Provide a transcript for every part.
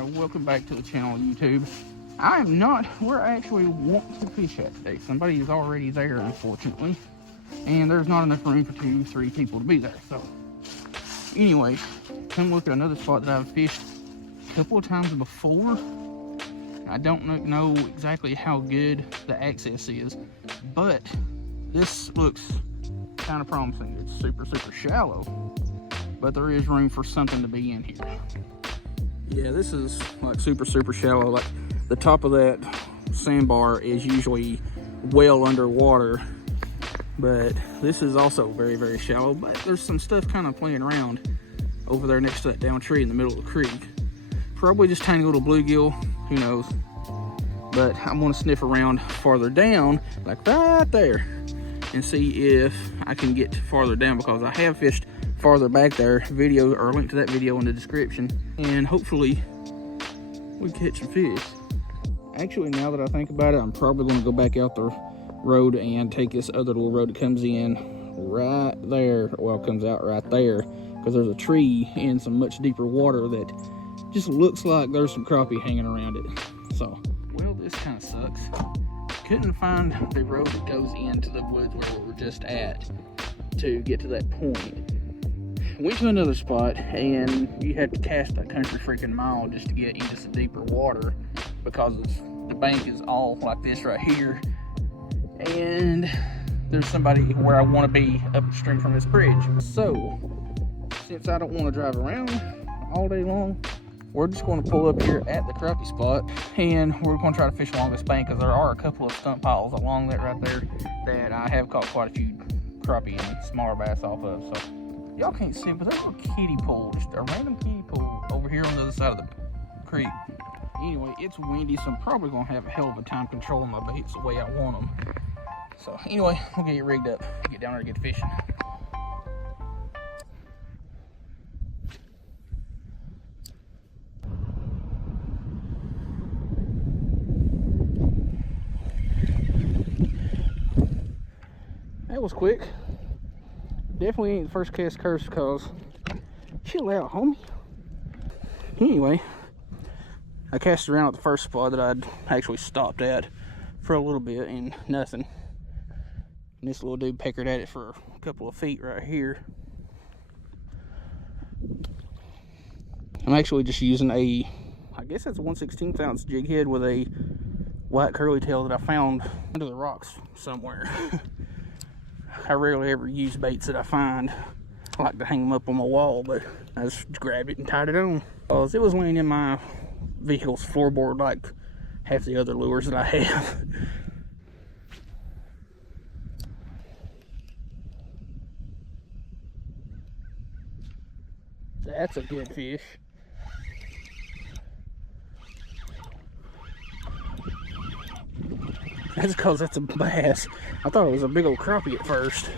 Alright, welcome back to the channel on YouTube. I am not where I actually want to fish at today. Somebody is already there, unfortunately. And there's not enough room for 2-3 people to be there. So, anyway, come look at another spot that I've fished a couple of times before. I don't know exactly how good the access is, but this looks kind of promising. It's super shallow, but there is room for something to be in here. Yeah, this is like super shallow. Like the top of that sandbar is usually well underwater, but this is also very shallow. But there's some stuff kind of playing around over there next to that down tree in the middle of the creek. Probably just tiny little bluegill, who knows. But I'm gonna sniff around farther down, like right there, and see if I can get farther down, because I have fished farther back there. Video or link to that video in the description, and hopefully we catch some fish. Actually, now that I think about it, I'm probably going to go back out the road and take this other little road that comes in right there. Well, it comes out right there, because there's a tree in some much deeper water that just looks like there's some crappie hanging around it. So, well, this kind of sucks. Couldn't find the road that goes into the woods where we were just at to get to that point. Went to another spot, and you had to cast a country freaking mile just to get into some deeper water, because the bank is all like this right here, and there's somebody where I want to be upstream from this bridge. So since I don't want to drive around all day long, we're just going to pull up here at the crappie spot, and we're going to try to fish along this bank, because there are a couple of stump piles along that right there that I have caught quite a few crappie and smaller bass off of. So y'all can't see, but there's a kiddie pool, just a random kiddie pool over here on the other side of the creek. Anyway, it's windy, so I'm probably gonna have a hell of a time controlling my baits the way I want them. So anyway, we'll get rigged up, get down there and get fishing. That was quick. Definitely ain't the first cast curse, cause chill out, homie. Anyway, I cast around at the first spot that I'd actually stopped at for a little bit and nothing. And this little dude peckered at it for a couple of feet right here. I'm actually just using I guess it's a 1/16 ounce jig head with a white curly tail that I found under the rocks somewhere. I rarely ever use baits that I find. I like to hang them up on my wall, but I just grabbed it and tied it on, because it was laying in my vehicle's floorboard like half the other lures that I have. That's a good fish. That's because that's a bass. I thought it was a big old crappie at first.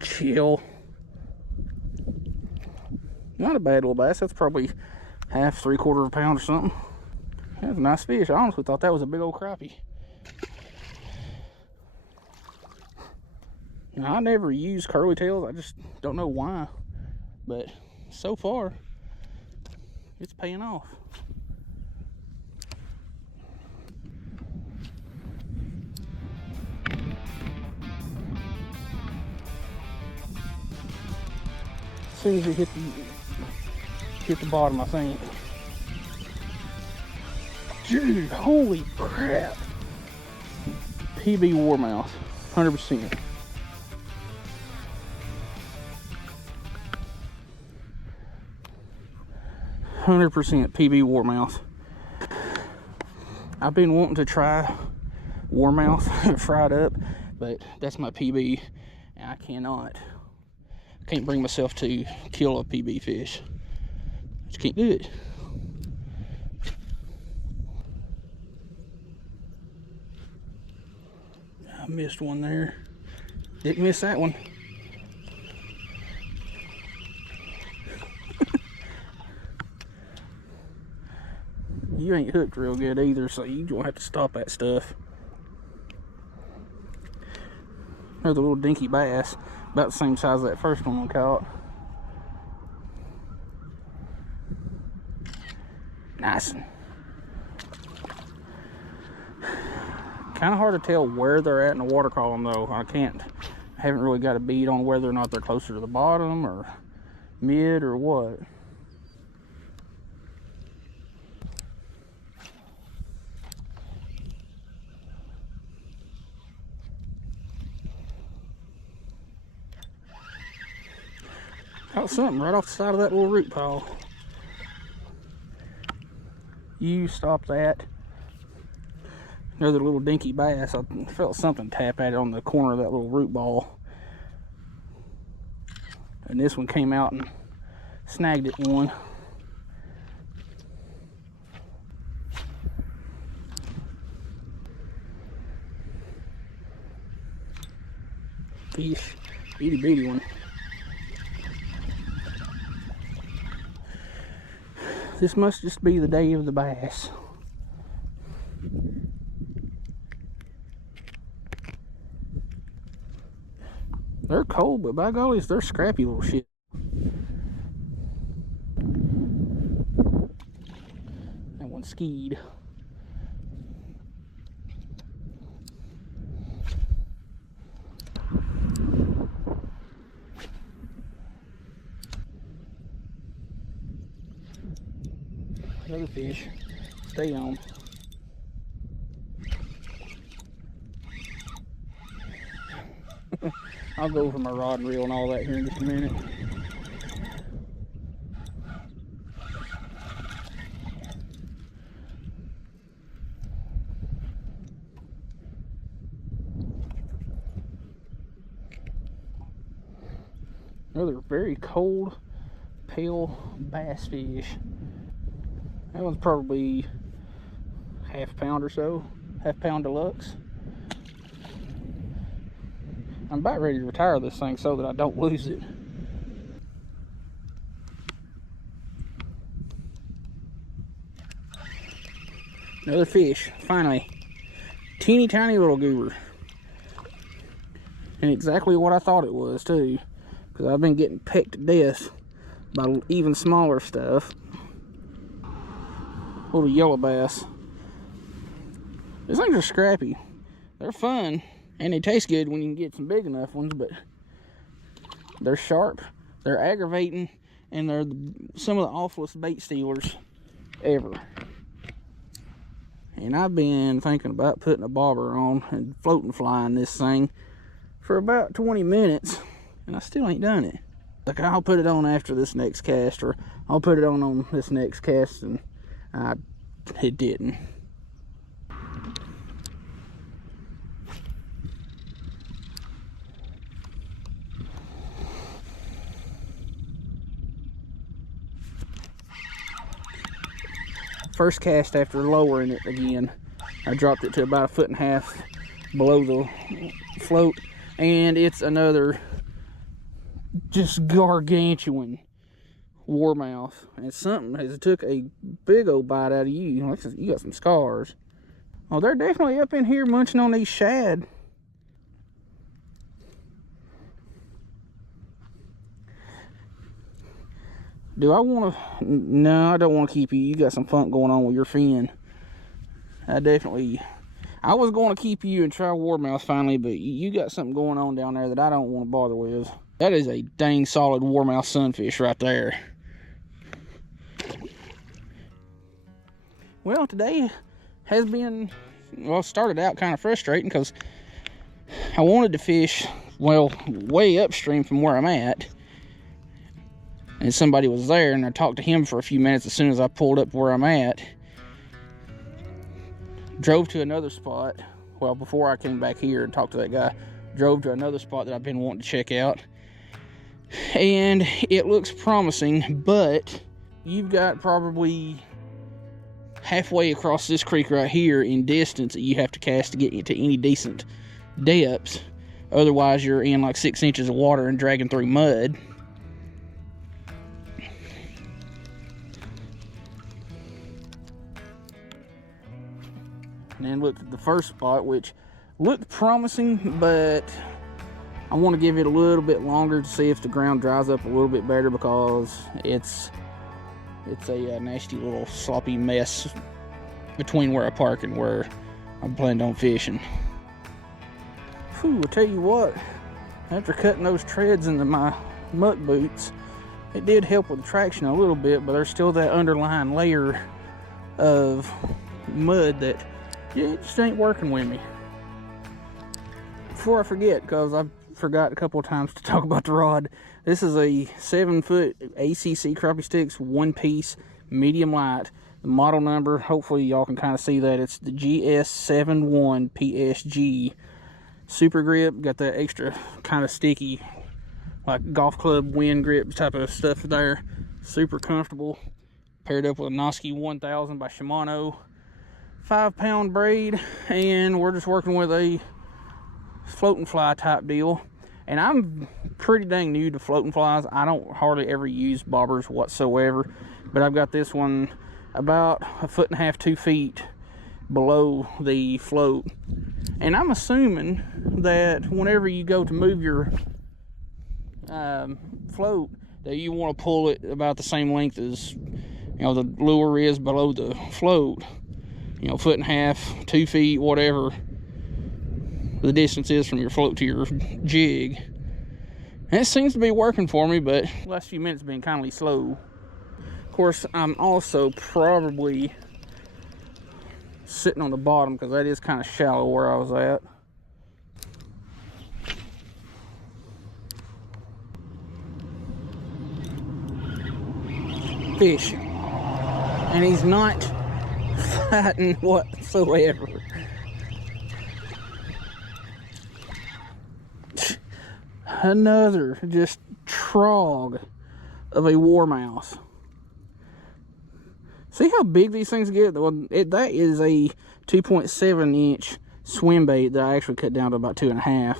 Chill. Not a bad little bass. That's probably half, 3/4 of a pound or something. That's a nice fish. I honestly thought that was a big old crappie. Now, I never use curly tails. I just don't know why. But so far, it's paying off. As soon as you hit the bottom, I think. Dude, holy crap. PB warmouth, 100%. PB warmouth. I've been wanting to try warmouth fried up, but that's my PB, and I can't bring myself to kill a PB fish. Just can't do it. I missed one there. Didn't miss that one. You ain't hooked real good either, so you don't have to stop that stuff. There's a little dinky bass, about the same size as that first one we caught. Nice. Kind of hard to tell where they're at in the water column though. I haven't really got a bead on whether or not they're closer to the bottom or mid or what. Caught something right off the side of that little root pile. You stop that. Another little dinky bass. I felt something tap at it on the corner of that little root ball. And this one came out and snagged it one. Fish. Itty bitty one. This must just be the day of the bass. They're cold, but by golly, they're scrappy little shit. That one skied. Another fish. Stay on. I'll go over my rod and reel and all that here in just a minute. Another very cold, pale bass fish. That one's probably half a pound or so, half pound deluxe. I'm about ready to retire this thing so that I don't lose it. Another fish, finally. Teeny tiny little goober. And exactly what I thought it was too. Because I've been getting pecked to death by even smaller stuff. Little yellow bass. These things are scrappy. They're fun. And they taste good when you can get some big enough ones, but they're sharp, they're aggravating, and they're some of the awfulest bait stealers ever. And I've been thinking about putting a bobber on and floating flying this thing for about 20 minutes, and I still ain't done it. Like, I'll put it on after this next cast, or I'll put it on this next cast, and it didn't. First cast after lowering it again, I dropped it to about 1.5 feet below the float, and it's another just gargantuan warmouth. And something has took a big old bite out of you. You got some scars. Oh, they're definitely up in here munching on these shad. Do I want to? No, I don't want to keep you. You got some funk going on with your fin. I was going to keep you and try warmouth finally, but you got something going on down there that I don't want to bother with. That is a dang solid warmouth sunfish right there. Well, today has been, well, started out kind of frustrating because I wanted to fish, well, way upstream from where I'm at. And somebody was there, and I talked to him for a few minutes as soon as I pulled up where I'm at. Drove to another spot. Well, before I came back here and talked to that guy, drove to another spot that I've been wanting to check out. And it looks promising, but you've got probably halfway across this creek right here in distance that you have to cast to get into any decent depths. Otherwise, you're in like 6 inches of water and dragging through mud. And then looked at the first spot, which looked promising, but I want to give it a little bit longer to see if the ground dries up a little bit better, because it's a nasty little sloppy mess between where I park and where I'm planning on fishing. Whew, I tell you what, after cutting those treads into my muck boots, it did help with the traction a little bit, but there's still that underlying layer of mud that it just ain't working with me. Before I forget, because I've forgot a couple of times to talk about the rod, this is a 7-foot ACC crappie sticks, one piece, medium light. The model number, hopefully y'all can kind of see that, it's the GS71 PSG. Super grip, got that extra kind of sticky, like golf club wind grip type of stuff there. Super comfortable. Paired up with a Noski 1000 by Shimano. 5-pound braid, and we're just working with a floating fly type deal. And I'm pretty dang new to floating flies. I don't hardly ever use bobbers whatsoever, but I've got this one about 1.5 feet, 2 feet below the float. And I'm assuming that whenever you go to move your float, that you want to pull it about the same length as, you know, the lure is below the float. You know, 1.5 feet, 2 feet, whatever the distance is from your float to your jig. And it seems to be working for me, but the last few minutes have been kind of slow. Of course, I'm also probably sitting on the bottom, because that is kind of shallow where I was at. Fishing. And he's not fighting whatsoever. Another just trog of a warmouse. See how big these things get? Well, that is a 2.7 inch swim bait that I actually cut down to about 2.5.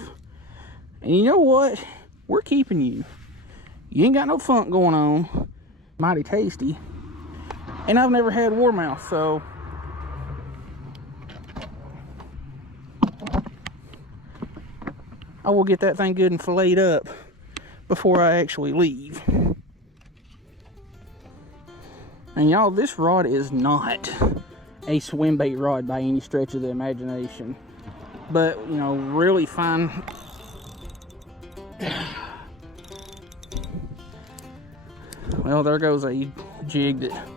And you know what? We're keeping you. You ain't got no funk going on. Mighty tasty. And I've never had warmouth, so I will get that thing good and filleted up before I actually leave. And y'all, this rod is not a swim bait rod by any stretch of the imagination. But, you know, really fine. Well, there goes a jig that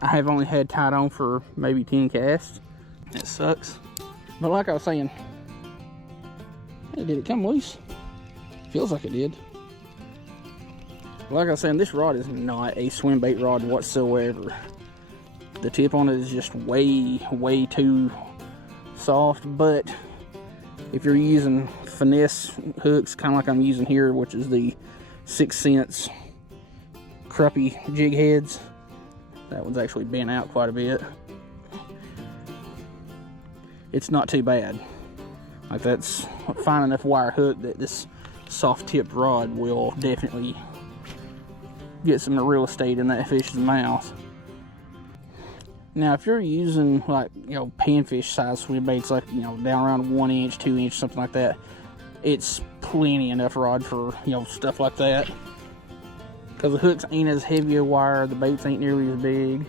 I have only had tied on for maybe 10 casts. It sucks. But like I was saying, hey, did it come loose? Feels like it did. Like I was saying, this rod is not a swim bait rod whatsoever. The tip on it is just way too soft. But if you're using finesse hooks, kind of like I'm using here, which is the 6 cents crappie jig heads, that one's actually bent out quite a bit. It's not too bad. Like, that's a fine enough wire hook that this soft tipped rod will definitely get some real estate in that fish's mouth. Now, if you're using, like, you know, panfish size swim baits, like, you know, down around 1 inch, 2 inch, something like that, it's plenty enough rod for, you know, stuff like that. Because the hooks ain't as heavy a wire, the baits ain't nearly as big.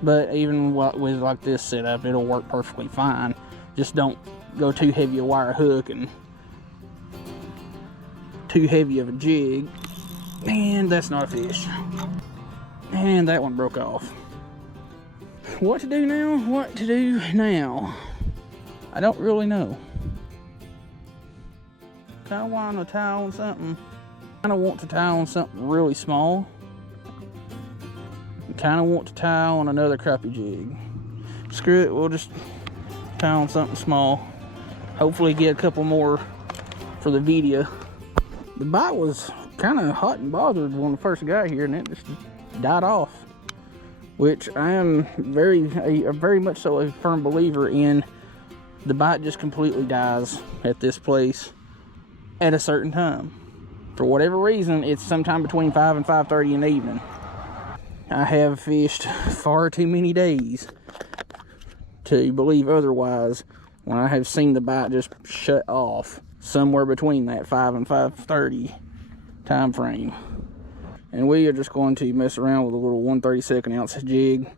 But even with like this setup, it'll work perfectly fine. Just don't go too heavy a wire hook and too heavy of a jig. And that's not a fish. And that one broke off. What to do now? What to do now? I don't really know. Kind of want to tie on something. Kind of want to tie on something really small. Kind of want to tie on another crappie jig. Screw it, we'll just tie on something small. Hopefully get a couple more for the video. The bite was kind of hot and bothered when I first got here, and it just died off. Which I am very much so a firm believer in. The bite just completely dies at this place at a certain time. For whatever reason, it's sometime between 5 and 5:30 in the evening. I have fished far too many days to believe otherwise. when I have seen the bite just shut off somewhere between that 5 and 5:30 time frame. And we are just going to mess around with a little 1/32 ounce jig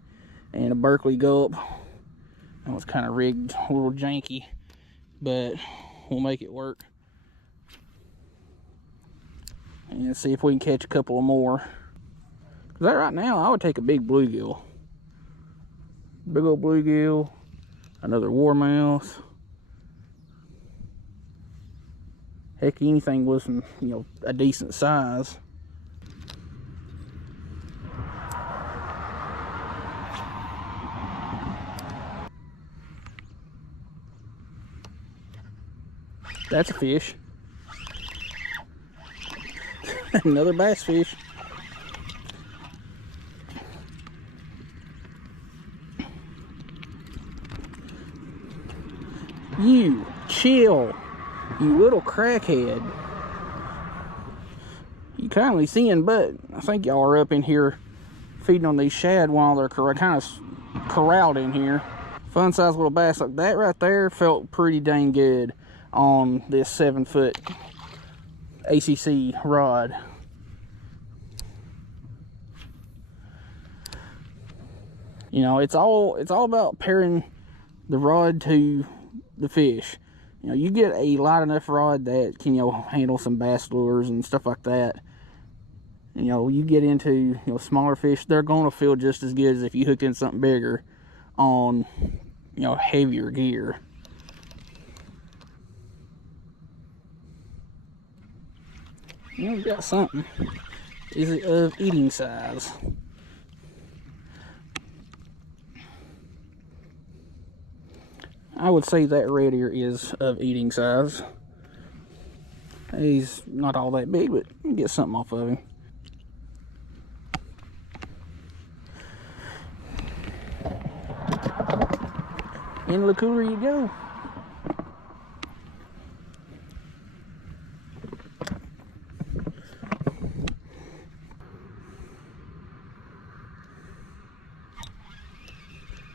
and a Berkeley gulp. That was kind of rigged, a little janky, but we'll make it work. And see if we can catch a couple of more. Because right now, I would take a big bluegill. Big old bluegill, another warmouth. Heck, anything with some, you know, a decent size. That's a fish. Another bass fish. You chill, you little crackhead. You kindly seeing, but I think y'all are up in here feeding on these shad while they're kind of corralled in here. Fun size little bass like that right there felt pretty dang good on this 7-foot ACC rod. You know, it's all about pairing the rod to the fish. You know, you get a light enough rod that can, you know, handle some bass lures and stuff like that. You know, you get into, you know, smaller fish, they're going to feel just as good as if you hooked in something bigger on, you know, heavier gear. You know, we got something. Is it of eating size? I would say that red ear is of eating size. He's not all that big, but you can get something off of him. In the cooler you go.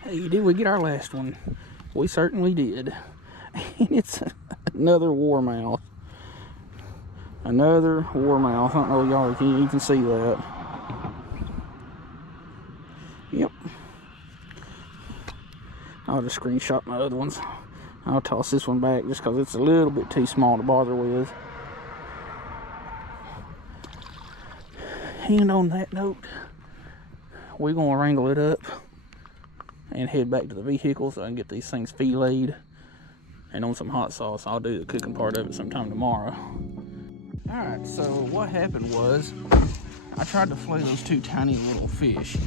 Hey, did we get our last one? We certainly did. And it's another warmouth. Another warmouth. I don't know if y'all can see that. Yep. I'll just screenshot my other ones. I'll toss this one back just because it's a little bit too small to bother with. And on that note, we're going to wrangle it up and head back to the vehicle so I can get these things filleted. And on some hot sauce, I'll do the cooking part of it sometime tomorrow. Alright, so what happened was I tried to fillet those two tiny little fish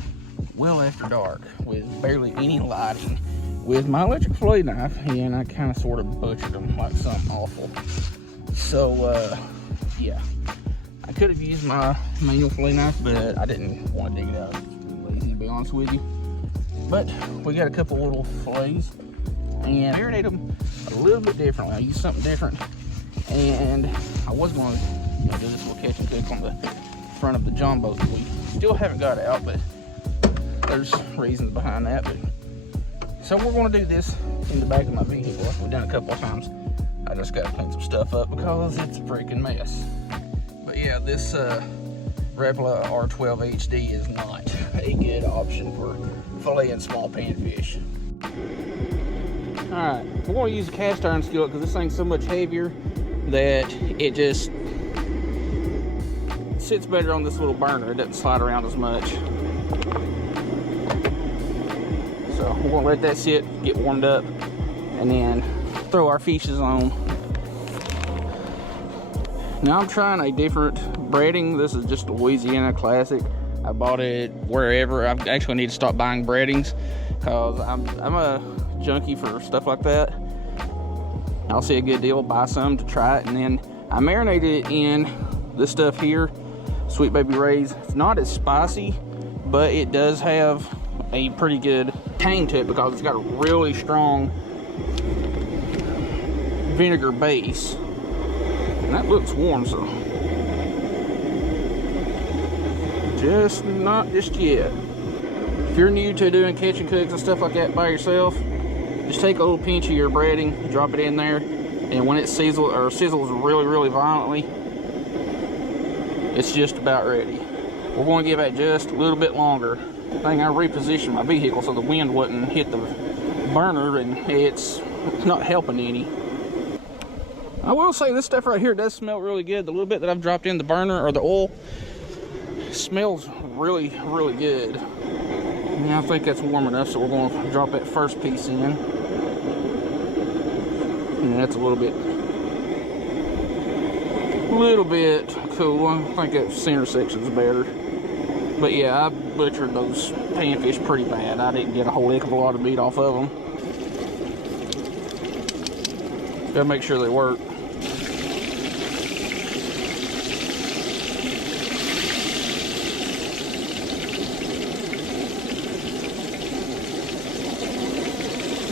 well after dark with barely any lighting with my electric fillet knife, and I kind of sort of butchered them like something awful. So, yeah. I could have used my manual fillet knife, but I didn't want to dig it out. I was too lazy, to be honest with you. But we got a couple little fillets and marinate them a little bit differently. I used something different, and I was going to do this little catch and cook on the front of the John boat. We still haven't got it out, but there's reasons behind that. But so we're going to do this in the back of my vehicle. We've done it a couple of times. I just got to clean some stuff up because it's a freaking mess. But yeah, this Rapala R12 HD is not a good option for filleting small panfish. Alright, we're going to use a cast iron skillet because this thing's so much heavier that it just sits better on this little burner. It doesn't slide around as much. So we're going to let that sit, get warmed up, and then throw our fishes on. Now I'm trying a different breading. This is just Louisiana Classic. I bought it wherever. I actually need to stop buying breadings because I'm a junkie for stuff like that. I'll see a good deal, buy some to try it, and then I marinated it in this stuff here, Sweet Baby Ray's. It's not as spicy, but it does have a pretty good tang to it because it's got a really strong vinegar base. And that looks warm, so just not just yet. If you're new to doing kitchen cooks and stuff like that by yourself, Just take a little pinch of your breading, drop it in there, and when it sizzles really, really violently, it's just about ready. We're going to give that just a little bit longer. I think I repositioned my vehicle so the wind wouldn't hit the burner, and it's not helping any. I will say this stuff right here does smell really good. The little bit that I've dropped in the burner or the oil smells really, really good. And I think that's warm enough, so we're going to drop that first piece in. And that's a little bit cool. I think that center section is better. But yeah, I butchered those panfish pretty bad. I didn't get a whole heck of a lot of meat off of them. Gotta make sure they work.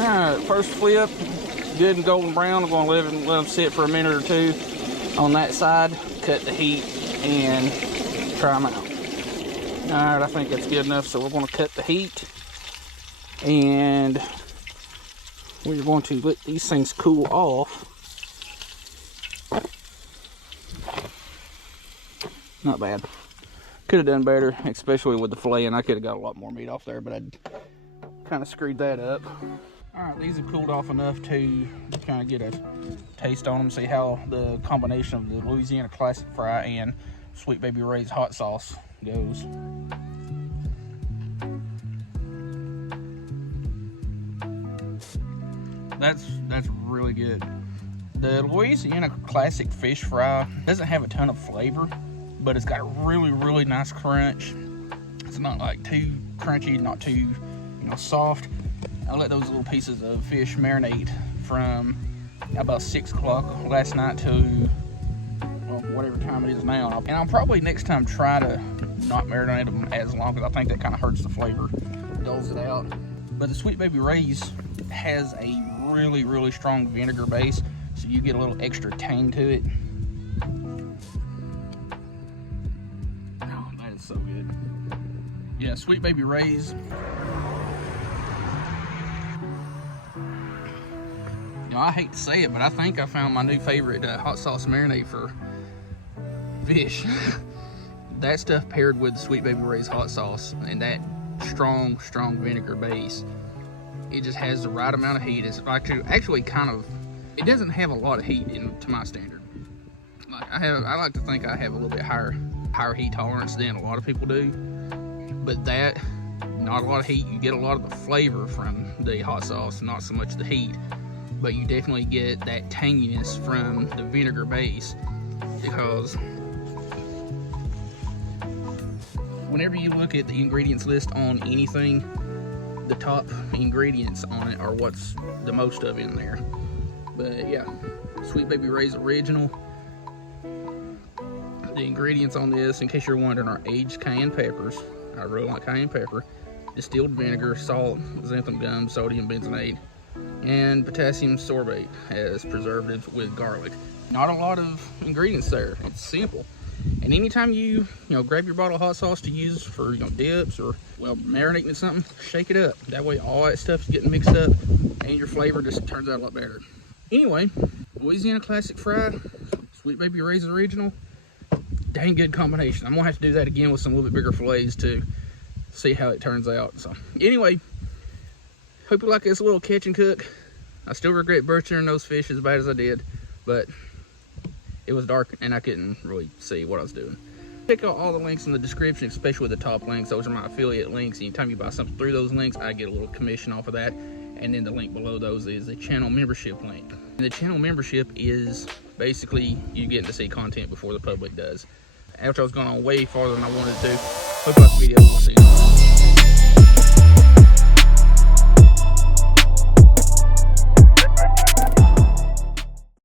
Alright, first flip, good and golden brown. I'm going to let them sit for a minute or two on that side, cut the heat, and try them out. Alright, I think that's good enough, so we're going to cut the heat, and we're going to let these things cool off. Not bad. Could have done better, especially with the fillet, and I could have got a lot more meat off there, but I kind of screwed that up. Alright, these have cooled off enough to kind of get a taste on them, see how the combination of the Louisiana Classic Fry and Sweet Baby Ray's hot sauce goes. That's really good. The Louisiana Classic Fish Fry doesn't have a ton of flavor, but it's got a really, really nice crunch. It's not like too crunchy, not too, soft. I let those little pieces of fish marinate from about 6 o'clock last night to, well, whatever time it is now. And I'll probably next time try to not marinate them as long, because I think that kind of hurts the flavor, dulls it out. But the Sweet Baby Ray's has a really, really strong vinegar base, so you get a little extra tang to it. Oh, that is so good. Yeah, Sweet Baby Ray's. I hate to say it, but I think I found my new favorite hot sauce marinade for fish. That stuff paired with the Sweet Baby Ray's hot sauce and that strong vinegar base, it just has the right amount of heat. It's actually it doesn't have a lot of heat to my standard. Like I like to think I have a little bit higher heat tolerance than a lot of people do, but that, not a lot of heat. You get a lot of the flavor from the hot sauce, not so much the heat. But you definitely get that tanginess from the vinegar base, because whenever you look at the ingredients list on anything, the top ingredients on it are what's the most of in there. But yeah, Sweet Baby Ray's original. The ingredients on this, in case you're wondering, are aged cayenne peppers. I really like cayenne pepper, distilled vinegar, salt, xanthan gum, sodium benzoate, and potassium sorbate as preservatives with garlic. Not a lot of ingredients there. It's simple. And anytime you grab your bottle of hot sauce to use for dips or marinating something, shake it up. That way all that stuff's getting mixed up and your flavor just turns out a lot better. Anyway, Louisiana Classic Fry, Sweet Baby Ray's original, dang good combination. I'm gonna have to do that again with some little bit bigger fillets to see how it turns out. So anyway, hope you like this little catch and cook. I still regret butchering those fish as bad as I did, but it was dark and I couldn't really see what I was doing. Check out all the links in the description, especially the top links. Those are my affiliate links. Anytime you buy something through those links, I get a little commission off of that. And then the link below those is the channel membership link. And the channel membership is basically you getting to see content before the public does. After I was going on way farther than I wanted to. Hope you like the video. We'll see you.